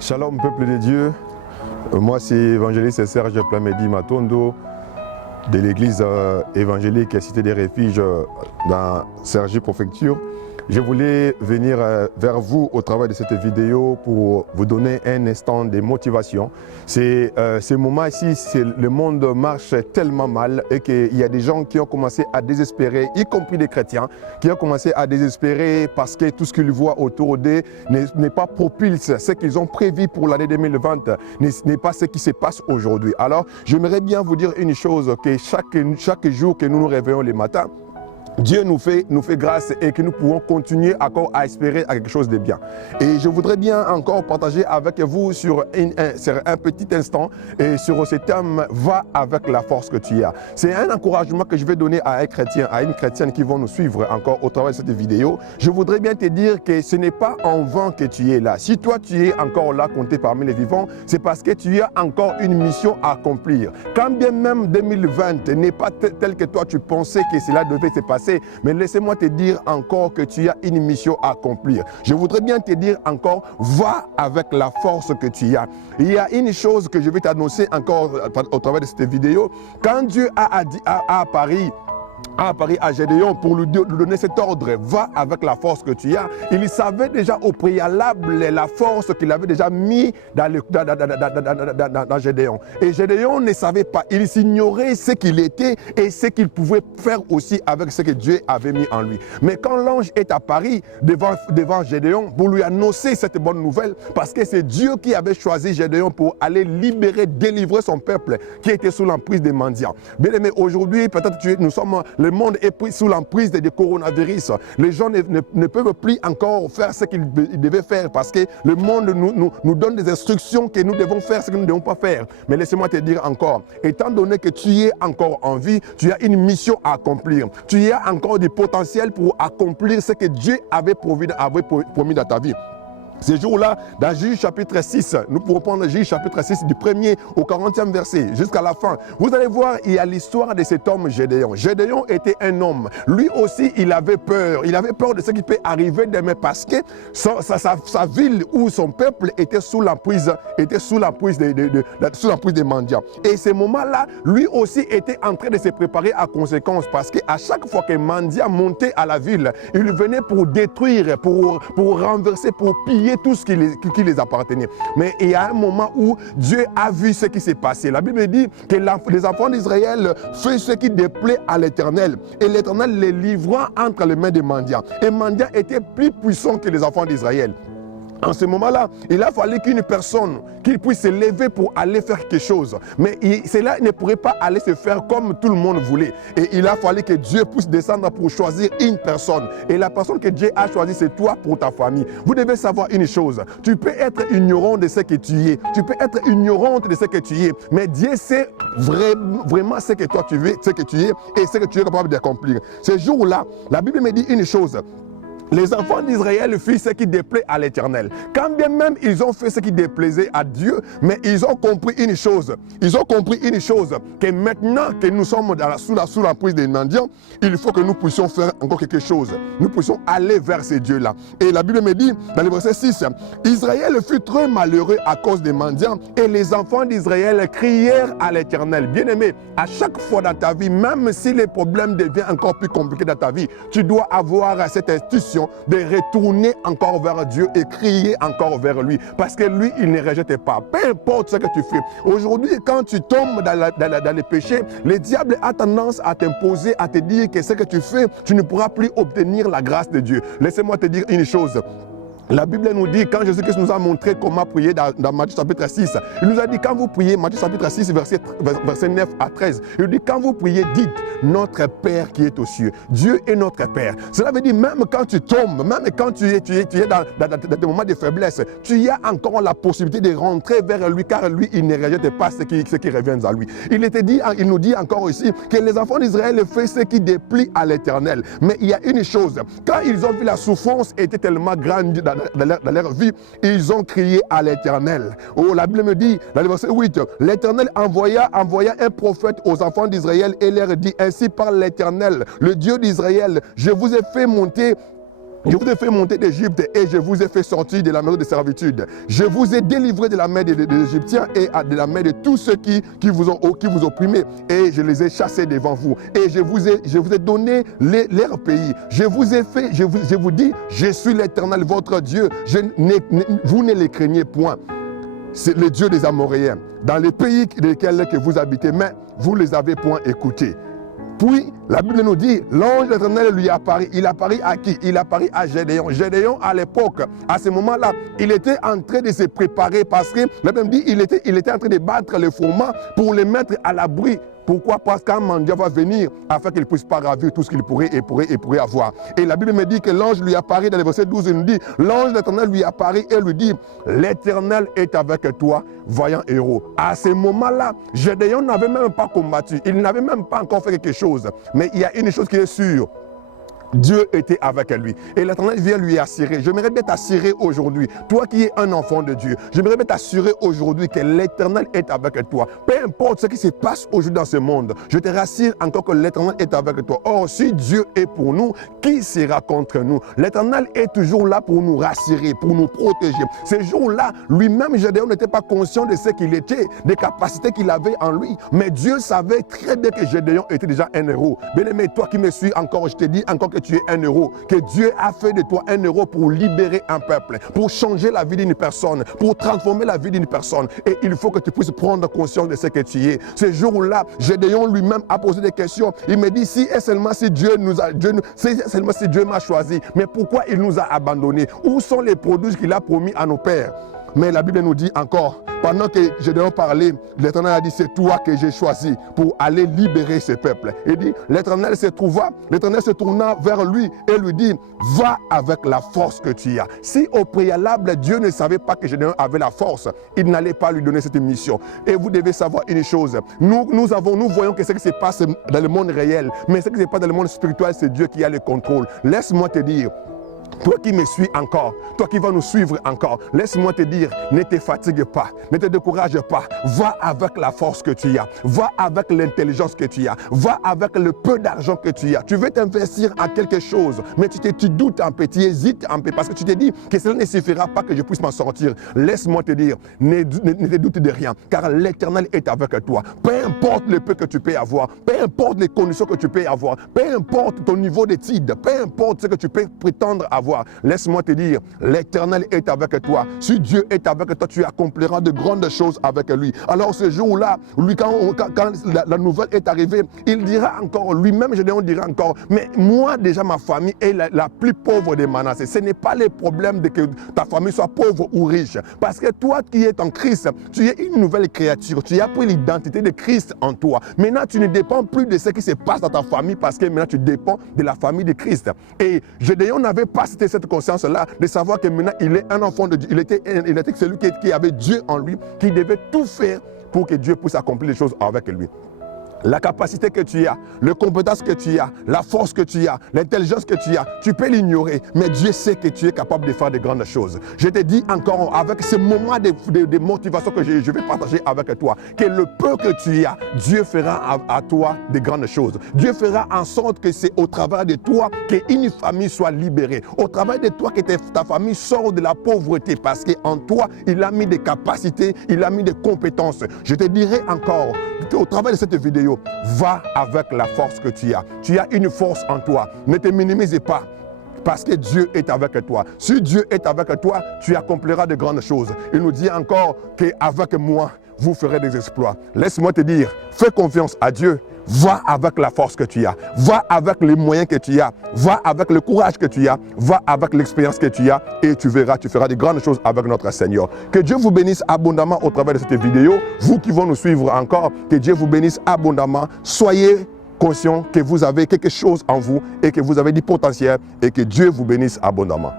Shalom peuple de Dieu, moi c'est évangéliste Serge Plamedi Matondo de l'église évangélique Cité des Refuges dans Sergi Préfecture. Je voulais venir vers vous au travers de cette vidéo pour vous donner un instant de motivation. Ce moment-ci, le monde marche tellement mal et qu'il y a des gens qui ont commencé à désespérer, y compris des chrétiens, qui ont commencé à désespérer parce que tout ce qu'ils voient autour d'eux n'est pas propulse. Ce qu'ils ont prévu pour l'année 2020 n'est pas ce qui se passe aujourd'hui. Alors, j'aimerais bien vous dire une chose, que chaque jour que nous nous réveillons le matin, Dieu nous fait grâce et que nous pouvons continuer encore à espérer à quelque chose de bien. Et je voudrais bien encore partager avec vous sur un petit instant et sur ce thème « Va avec la force que tu as ». C'est un encouragement que je vais donner à un chrétien, à une chrétienne qui vont nous suivre encore au travers de cette vidéo. Je voudrais bien te dire que ce n'est pas en vain que tu es là. Si toi tu es encore là, compté parmi les vivants, c'est parce que tu as encore une mission à accomplir. Quand bien même 2020 n'est pas tel que toi tu pensais que cela devait se passer, mais laissez-moi te dire encore que tu as une mission à accomplir. Je voudrais bien te dire encore, va avec la force que tu as. Il y a une chose que je vais t'annoncer encore au travers de cette vidéo. Quand Dieu a apparu à Gédéon pour lui donner cet ordre, va avec la force que tu as. Il savait déjà au préalable la force qu'il avait déjà mis dans Gédéon. Et Gédéon ne savait pas, il ignorait ce qu'il était et ce qu'il pouvait faire aussi avec ce que Dieu avait mis en lui. Mais quand l'ange est apparu devant Gédéon pour lui annoncer cette bonne nouvelle, parce que c'est Dieu qui avait choisi Gédéon pour aller libérer, délivrer son peuple qui était sous l'emprise des mendiants. Bien aimé, aujourd'hui, peut-être le monde est pris sous l'emprise du coronavirus. Les gens ne peuvent plus encore faire ce qu'ils devaient faire parce que le monde nous donne des instructions que nous devons faire ce que nous ne devons pas faire. Mais laissez-moi te dire encore, étant donné que tu es encore en vie, tu as une mission à accomplir. Tu as encore du potentiel pour accomplir ce que Dieu avait promis dans ta vie. Ce jour-là, dans Juge chapitre 6, nous pourrons prendre Juge chapitre 6 du 1er au 40e verset jusqu'à la fin. Vous allez voir, il y a l'histoire de cet homme Gédéon. Gédéon était un homme. Lui aussi, il avait peur. Il avait peur de ce qui peut arriver demain parce que sa ville ou son peuple était sous l'emprise des mendiants. Et ce moment-là, lui aussi était en train de se préparer à conséquence parce qu'à chaque fois qu'un mendiant montait à la ville, il venait pour détruire, pour renverser, pour piller tout ce qui les appartenait. Mais il y a un moment où Dieu a vu ce qui s'est passé. La Bible dit que les enfants d'Israël font ce qui déplaît à l'Éternel. Et l'Éternel les livra entre les mains des mendiants. Et les mendiants étaient plus puissants que les enfants d'Israël. En ce moment-là, il a fallu qu'une personne qui puisse se lever pour aller faire quelque chose. Mais cela ne pourrait pas aller se faire comme tout le monde voulait. Et il a fallu que Dieu puisse descendre pour choisir une personne. Et la personne que Dieu a choisie, c'est toi pour ta famille. Vous devez savoir une chose. Tu peux être ignorant de ce que tu es. Tu peux être ignorante de ce que tu es. Mais Dieu sait vraiment ce que toi tu veux, ce que tu es et ce que tu es capable d'accomplir. Ce jour-là, la Bible me dit une chose. Les enfants d'Israël firent ce qui déplaît à l'Éternel. Quand bien même ils ont fait ce qui déplaisait à Dieu, mais ils ont compris une chose. Ils ont compris une chose, que maintenant que nous sommes sous l'emprise des mendiants, il faut que nous puissions faire encore quelque chose. Nous puissions aller vers ces dieux-là. Et la Bible me dit, dans le verset 6, Israël fut très malheureux à cause des mendiants et les enfants d'Israël crièrent à l'Éternel. Bien-aimé, à chaque fois dans ta vie, même si les problèmes deviennent encore plus compliqués dans ta vie, tu dois avoir cette institution de retourner encore vers Dieu et crier encore vers lui. Parce que lui, il ne rejette pas. Peu importe ce que tu fais. Aujourd'hui, quand tu tombes dans les péchés, le diable a tendance à t'imposer, à te dire que ce que tu fais, tu ne pourras plus obtenir la grâce de Dieu. Laissez-moi te dire une chose. La Bible nous dit, quand Jésus-Christ nous a montré comment prier dans Matthieu chapitre 6, il nous a dit, quand vous priez, Matthieu chapitre 6, verset 9 à 13, il dit, quand vous priez, dites, notre Père qui est aux cieux. Dieu est notre Père. Cela veut dire, même quand tu tombes, même quand tu es dans des moments de faiblesse, tu as encore la possibilité de rentrer vers lui, car lui, il ne rejette pas ce qui revient à lui. Il nous dit encore ici que les enfants d'Israël font ce qui déplie à l'Éternel. Mais il y a une chose, quand ils ont vu la souffrance était tellement grande dans leur vie, ils ont crié à l'Éternel. Oh, la Bible me dit, dans le verset 8, l'Éternel envoya un prophète aux enfants d'Israël et leur dit, ainsi parle l'Éternel, le Dieu d'Israël, je vous ai fait monter Je vous ai fait monter d'Égypte et je vous ai fait sortir de la maison de servitude. Je vous ai délivré de la main des Égyptiens et de la main de tous ceux qui vous opprimaient. Et je les ai chassés devant vous. Et je vous ai donné leur pays. Je vous dis, je suis l'Éternel, votre Dieu. Vous ne les craignez point. C'est le Dieu des Amoréens. Dans les pays dans lesquels que vous habitez, mais vous ne les avez point écoutés. Puis, la Bible nous dit, l'ange de l'Éternel lui apparut. Il apparut à qui? Il apparut à Gédéon. Gédéon, à l'époque, à ce moment-là, il était en train de se préparer parce que, la Bible dit, il était en train de battre les froment pour les mettre à l'abri. Pourquoi? Parce qu'un mendiant va venir afin qu'il ne puisse pas ravir tout ce qu'il pourrait avoir. Et la Bible me dit que l'ange lui apparaît dans le verset 12, il nous dit, l'ange de l'Éternel lui apparaît et lui dit, l'Éternel est avec toi, vaillant héros. À ce moment-là, Gédéon n'avait même pas combattu, il n'avait même pas encore fait quelque chose. Mais il y a une chose qui est sûre. Dieu était avec lui. Et l'Éternel vient lui assurer. J'aimerais bien t'assurer aujourd'hui, toi qui es un enfant de Dieu, j'aimerais bien t'assurer aujourd'hui que l'Éternel est avec toi. Peu importe ce qui se passe aujourd'hui dans ce monde, je te rassure encore que l'Éternel est avec toi. Or, si Dieu est pour nous, qui sera contre nous? L'Éternel est toujours là pour nous rassurer, pour nous protéger. Ce jour-là, lui-même, Gédéon n'était pas conscient de ce qu'il était, des capacités qu'il avait en lui. Mais Dieu savait très bien que Gédéon était déjà un héros. Bien-aimé, toi qui me suis encore, je te dis encore que tu es un héros, que Dieu a fait de toi un héros pour libérer un peuple, pour changer la vie d'une personne, pour transformer la vie d'une personne. Et il faut que tu puisses prendre conscience de ce que tu es. Ce jour-là, Gédéon lui-même a posé des questions. Il me dit, si seulement si Dieu m'a choisi, mais pourquoi il nous a abandonnés? Où sont les produits qu'il a promis à nos pères? Mais la Bible nous dit encore, pendant que Gédéon parlait, l'Éternel a dit, c'est toi que j'ai choisi pour aller libérer ce peuple. Il dit, l'Éternel se tourna vers lui et lui dit, va avec la force que tu as. Si au préalable, Dieu ne savait pas que Gédéon avait la force, il n'allait pas lui donner cette mission. Et vous devez savoir une chose, nous voyons que ce qui se passe dans le monde réel, mais ce qui se passe dans le monde spirituel, c'est Dieu qui a le contrôle. Laisse-moi te dire, toi qui me suis encore, toi qui vas nous suivre encore, laisse-moi te dire, ne te fatigue pas, ne te décourage pas. Va avec la force que tu as, va avec l'intelligence que tu as, va avec le peu d'argent que tu as. Tu veux t'investir à quelque chose, mais tu doutes un peu, tu hésites un peu, parce que tu te dis que cela ne suffira pas que je puisse m'en sortir. Laisse-moi te dire, ne te doute de rien, car l'Éternel est avec toi. Peu importe le peu que tu peux avoir, peu importe les conditions que tu peux avoir, peu importe ton niveau d'études, peu importe ce que tu peux prétendre avoir, laisse-moi te dire, l'Éternel est avec toi. Si Dieu est avec toi, tu accompliras de grandes choses avec lui. Alors ce jour-là, lui, quand la nouvelle est arrivée, il dira encore, lui-même, Gédéon dira encore, mais moi déjà ma famille est la plus pauvre des Manassés. Ce n'est pas le problème de que ta famille soit pauvre ou riche. Parce que toi qui es en Christ, tu es une nouvelle créature. Tu as pris l'identité de Christ en toi. Maintenant, tu ne dépends plus de ce qui se passe dans ta famille parce que maintenant tu dépends de la famille de Christ. Et Gédéon n'avait pas cette conscience-là de savoir que maintenant il est un enfant de Dieu. Il était celui qui avait Dieu en lui, qui devait tout faire pour que Dieu puisse accomplir les choses avec lui. La capacité que tu as, les compétences que tu as, la force que tu as, l'intelligence que tu as, tu peux l'ignorer, mais Dieu sait que tu es capable de faire de grandes choses. Je te dis encore, avec ce moment de motivation que je vais partager avec toi, que le peu que tu as, Dieu fera à toi de grandes choses. Dieu fera en sorte que c'est au travers de toi qu'une famille soit libérée. Au travers de toi que ta famille sort de la pauvreté, parce qu'en toi, il a mis des capacités, il a mis des compétences. Je te dirai encore, au travers de cette vidéo, va avec la force que tu as. Tu as une force en toi. Ne te minimise pas. Parce que Dieu est avec toi. Si Dieu est avec toi, tu accompliras de grandes choses. Il nous dit encore qu'avec moi, vous ferez des exploits. Laisse-moi te dire, fais confiance à Dieu. Va avec la force que tu as. Va avec les moyens que tu as. Va avec le courage que tu as. Va avec l'expérience que tu as. Et tu verras, tu feras de grandes choses avec notre Seigneur. Que Dieu vous bénisse abondamment au travers de cette vidéo. Vous qui vont nous suivre encore, que Dieu vous bénisse abondamment. Soyez conscients que vous avez quelque chose en vous et que vous avez du potentiel et que Dieu vous bénisse abondamment.